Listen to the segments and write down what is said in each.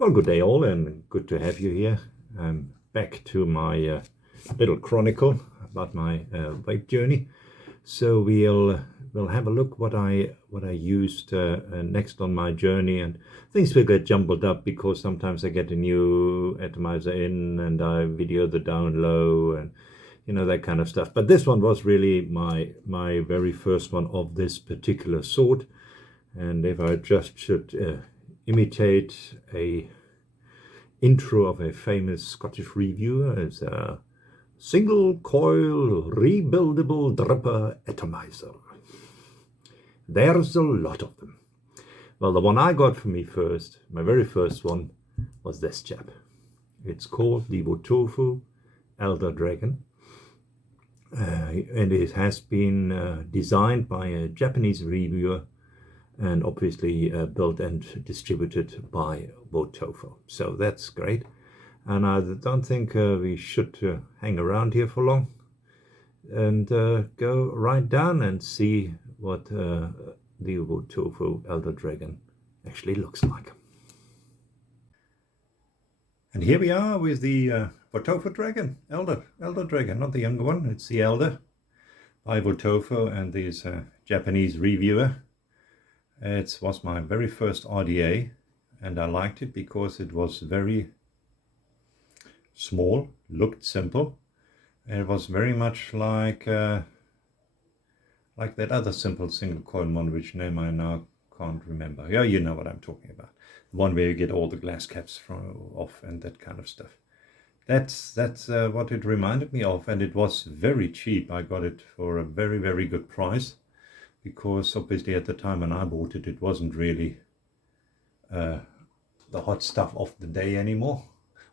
Well, good day all, and good to have you here. Back to my little chronicle about my vape journey. So we'll have a look what I used next on my journey, and things will get jumbled up because sometimes I get a new atomizer in and I video the down low and that kind of stuff. But this one was really my very first one of this particular sort. And if I just should imitate a intro of a famous Scottish reviewer, as a single coil rebuildable dripper atomizer. There's a lot of them. Well, the one I got for me first, my very first one, was this chap. It's called the Wotofo Elder Dragon. And it has been designed by a Japanese reviewer and obviously built and distributed by Wotofo. So that's great. And I don't think we should hang around here for long and go right down and see what the Wotofo Elder Dragon actually looks like. And here we are with the Wotofo Dragon, Elder Dragon, not the younger one, it's the Elder by Wotofo and this Japanese reviewer. It was my very first RDA, and I liked it because it was very small, looked simple. It was very much like that other simple single coil one, which name I now can't remember. Yeah, you know what I'm talking about. The one where you get all the glass caps off and that kind of stuff. That's what it reminded me of, and it was very cheap. I got it for a very, very good price. Because obviously at the time when I bought it, it wasn't really the hot stuff of the day anymore.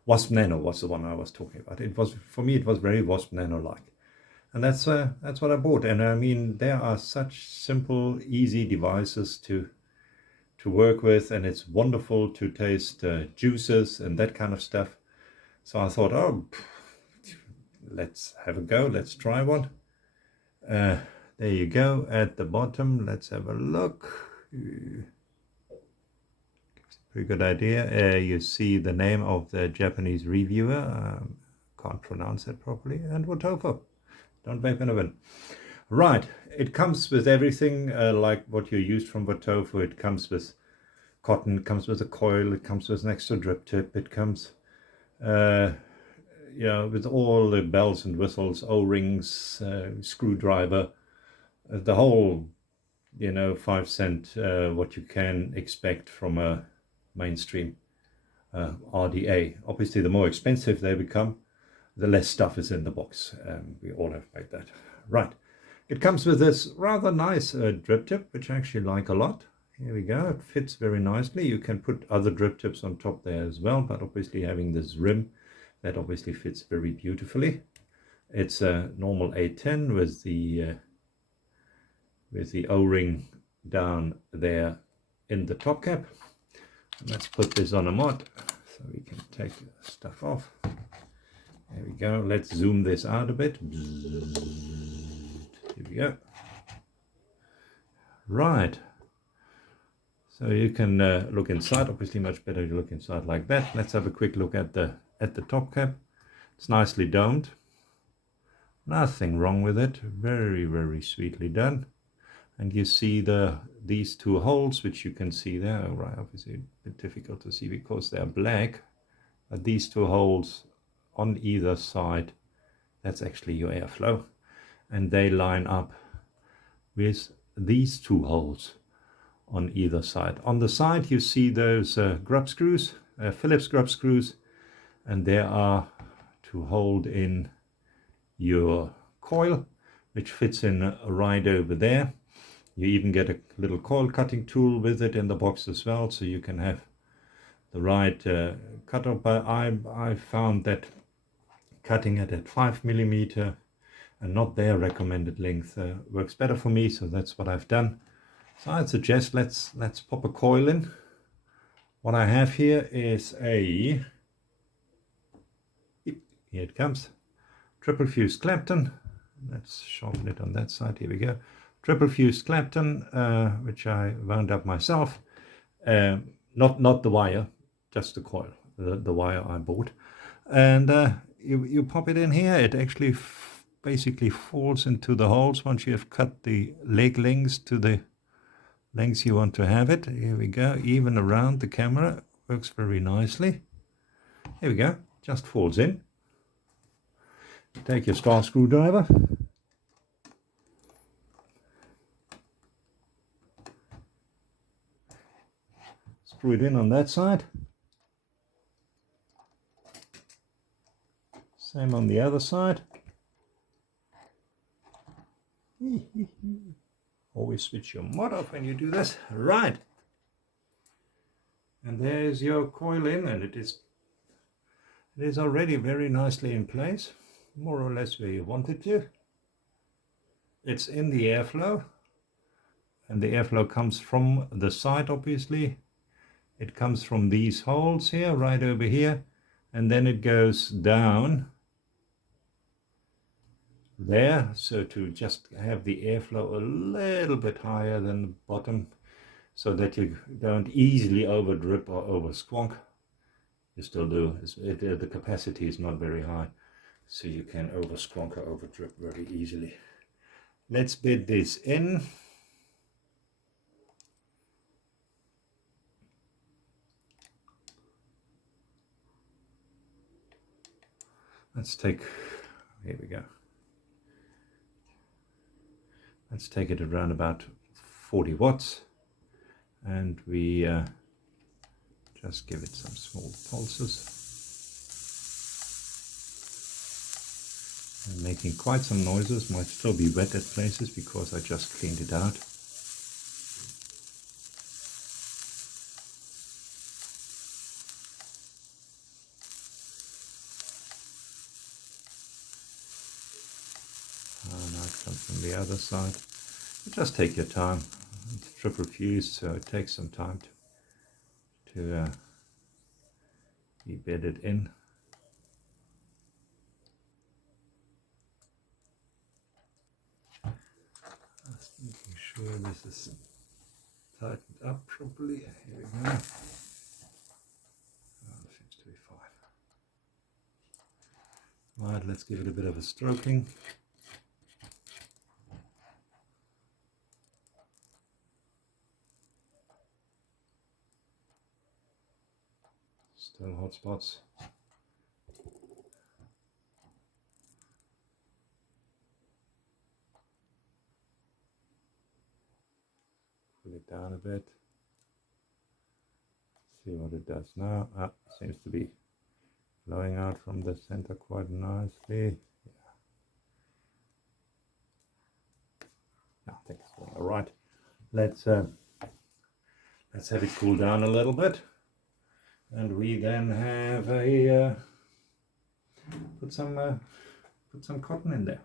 Wasp Nano was the one I was talking about. It was, for me, it was very Wasp Nano-like. And that's what I bought. And I mean, there are such simple, easy devices to work with, and it's wonderful to taste juices and that kind of stuff. So I thought, oh, let's have a go. Let's try one. There you go, at the bottom. Let's have a look. Pretty good idea. You see the name of the Japanese reviewer. Can't pronounce it properly. And Wotofo. Don't vape in a bin. Right, it comes with everything like what you used from Wotofo. It comes with cotton, it comes with a coil, it comes with an extra drip tip, it comes with all the bells and whistles, O-rings, screwdriver, the whole 5-cent what you can expect from a mainstream RDA. Obviously the more expensive they become, the less stuff is in the box. We all have made that. Right, it comes with this rather nice drip tip, which I actually like a lot. Here we go, it fits very nicely. You can put other drip tips on top there as well, but obviously having this rim, that obviously fits very beautifully. It's a normal A10 with the O-ring down there in the top cap. And let's put this on a mod so we can take stuff off. There we go. Let's zoom this out a bit. Here we go. Right. So you can look inside. Obviously much better to look inside like that. Let's have a quick look at the top cap. It's nicely domed. Nothing wrong with it. Very, very sweetly done. And you see these two holes, which you can see there. Oh, right, obviously a bit difficult to see because they're black. But these two holes on either side, that's actually your airflow. And they line up with these two holes on either side. On the side you see those grub screws, Phillips grub screws, and they are to hold in your coil, which fits in right over there. You even get a little coil cutting tool with it in the box as well, so you can have the right cutter. But I found that cutting it at 5mm and not their recommended length works better for me, so that's what I've done. So I'd suggest let's pop a coil in. What I have here is here it comes, triple fused Clapton. Let's sharpen it on that side. Here we go. Triple fused Clapton, which I wound up myself. Not the wire, just the coil, the wire I bought. And you pop it in here. It actually basically falls into the holes once you have cut the leg lengths to the lengths you want to have it. Here we go, even around the camera, works very nicely. Here we go, just falls in. Take your star screwdriver, screw it in on that side, same on the other side. Always switch your mod off when you do this. Right, and there's your coil in, and it is already very nicely in place, more or less where you want it to. It's in the airflow, and the airflow comes from the side, obviously. It comes from these holes here, right over here, and then it goes down there, so to just have the airflow a little bit higher than the bottom, so that you don't easily over drip or over squonk. You still do. The capacity is not very high, so you can over squonk or over drip very easily. Let's bed this in. Let's take, here we go. Let's take it around about 40 watts, and we just give it some small pulses. And making quite some noises, might still be wet at places because I just cleaned it out. Now it comes from the other side. Just take your time. It's triple fused, so it takes some time to be bedded in. Just making sure this is tightened up properly. Here we go. Oh, seems to be fine. Right, let's give it a bit of a stroking. Still hot spots. Pull it down a bit. See what it does now. Seems to be flowing out from the center quite nicely. Yeah. I think it's all right. Let's have it cool down a little bit. And we then have a put some cotton in there.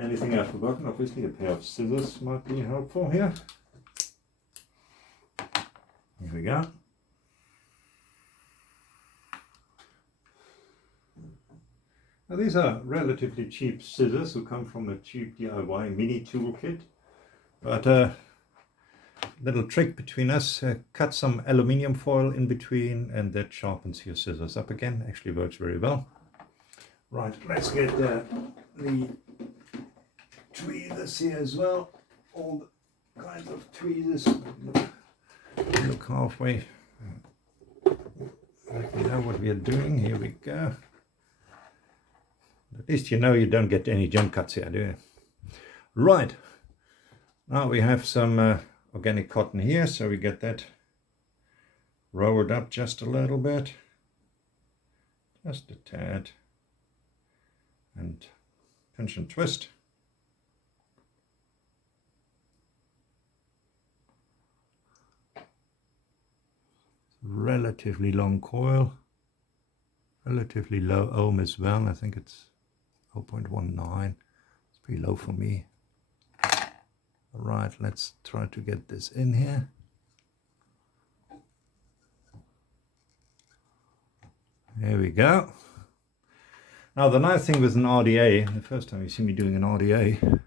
Anything I've forgotten? Obviously, a pair of scissors might be helpful here. Here we go. Now these are relatively cheap scissors who come from a cheap DIY mini toolkit, but little trick between us, cut some aluminium foil in between, and that sharpens your scissors up again. Actually works very well. Right, let's get the tweezers here as well. All the kinds of tweezers. Look halfway. Let me know what we are doing. Here we go. At least you know you don't get any jump cuts here, do you? Right, now we have some organic cotton here, so we get that rolled up just a little bit, just a tad, and pinch and twist. Relatively long coil, relatively low ohm as well. I think it's 0.19. It's pretty low for me. Right, let's try to get this in here. There we go. Now the nice thing with an RDA, the first time you see me doing an RDA,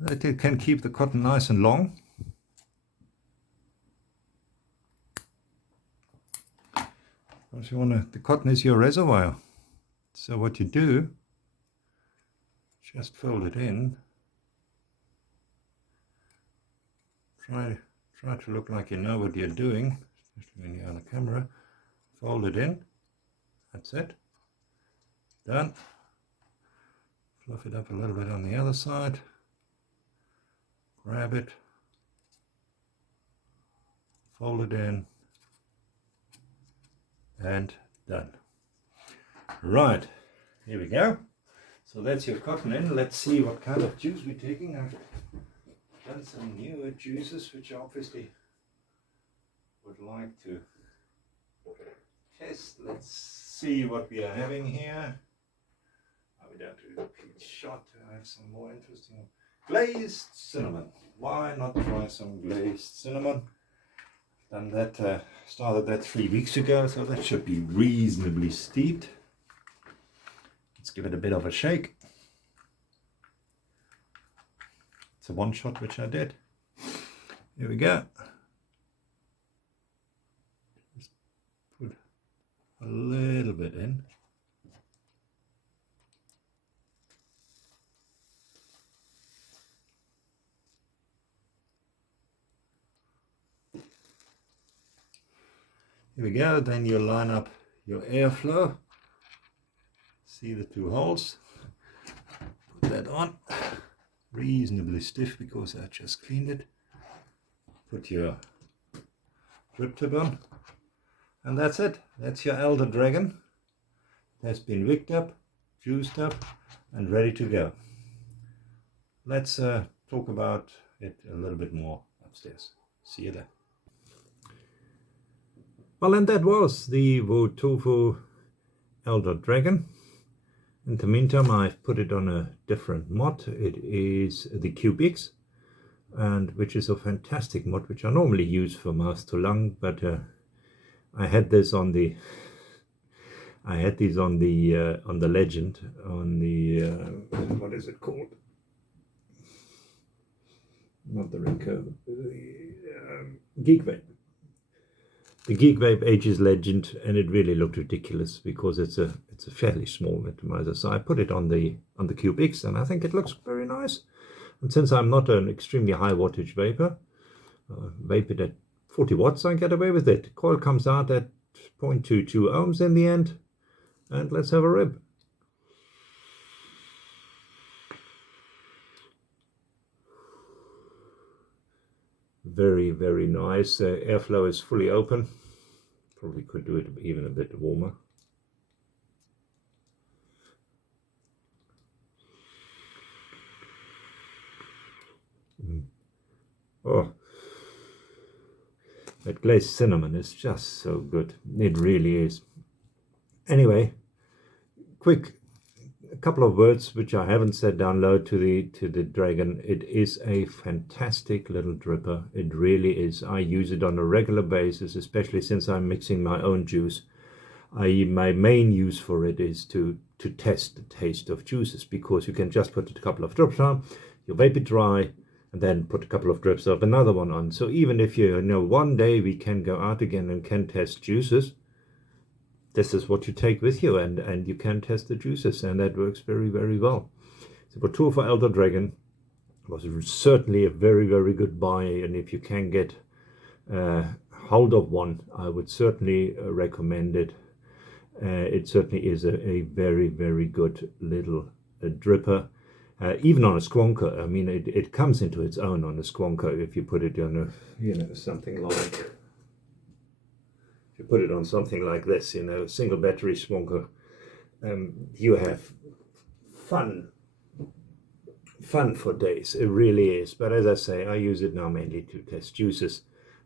that it can keep the cotton nice and long. Because you want to, the cotton is your reservoir. So what you do, just fold it in. Try to look like you know what you're doing, especially when you're on the camera. Fold it in. That's it. Done. Fluff it up a little bit on the other side. Grab it. Fold it in. And done. Right, here we go. So that's your cotton in. Let's see what kind of juice we're taking. I've done some newer juices which I obviously would like to test. Let's see what we are having here. Are we down to a peach shot? I have some more interesting glazed cinnamon. Why not try some glazed cinnamon? Done that, started that 3 weeks ago, so that should be reasonably steeped. Let's give it a bit of a shake. It's a one shot which I did. Here we go. Just put a little bit in. Here we go, then you line up your airflow. See the two holes. Put that on. Reasonably stiff because I just cleaned it. Put your drip tip on. And that's it. That's your Elder Dragon. It has been wicked up, juiced up, and ready to go. Let's talk about it a little bit more upstairs. See you there. Well, and that was the Wotofo Elder Dragon. In the meantime, I've put it on a different mod. It is the CubeX, and which is a fantastic mod, which I normally use for mouth to lung, but I had this on the Legend, on the what is it called? Not the Rico, the Geek Vape. The Geek Vape Ages Legend, and it really looked ridiculous because it's a fairly small atomizer. So I put it on the CubeX, and I think it looks very nice. And since I'm not an extremely high wattage vapor, vape it at 40 watts, I get away with it. Coil comes out at 0.22 ohms in the end, and let's have a rib. Very, very nice. Airflow is fully open. Probably could do it even a bit warmer. Oh, that glazed cinnamon is just so good. It really is. Anyway, a couple of words which I haven't said down low to the Dragon. It is a fantastic little dripper. It really is. I use it on a regular basis, especially since I'm mixing my own juice. My main use for it is to test the taste of juices, because you can just put a couple of drips on, you vape it dry, and then put a couple of drips of another one on. So even if you know one day we can go out again and can test juices, this is what you take with you, and you can test the juices, and that works very, very well. The Wotofo Elder Dragon was certainly a very, very good buy, and if you can get hold of one, I would certainly recommend it. It certainly is a very, very good little dripper. Even on a squonker, I mean, it comes into its own on a squonker if you put it on a, something like, if you put it on something like this, single battery squonker, you have fun for days. It really is. But as I say, I use it now mainly to test juices,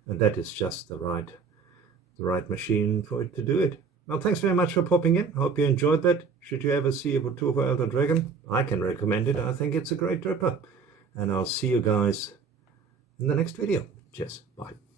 and that is just the right machine for it to do it. Well, thanks very much for popping in. Hope you enjoyed that. Should you ever see a Wotofo Elder Dragon, I can recommend it. I think it's a great dripper. And I'll see you guys in the next video. Cheers. Bye.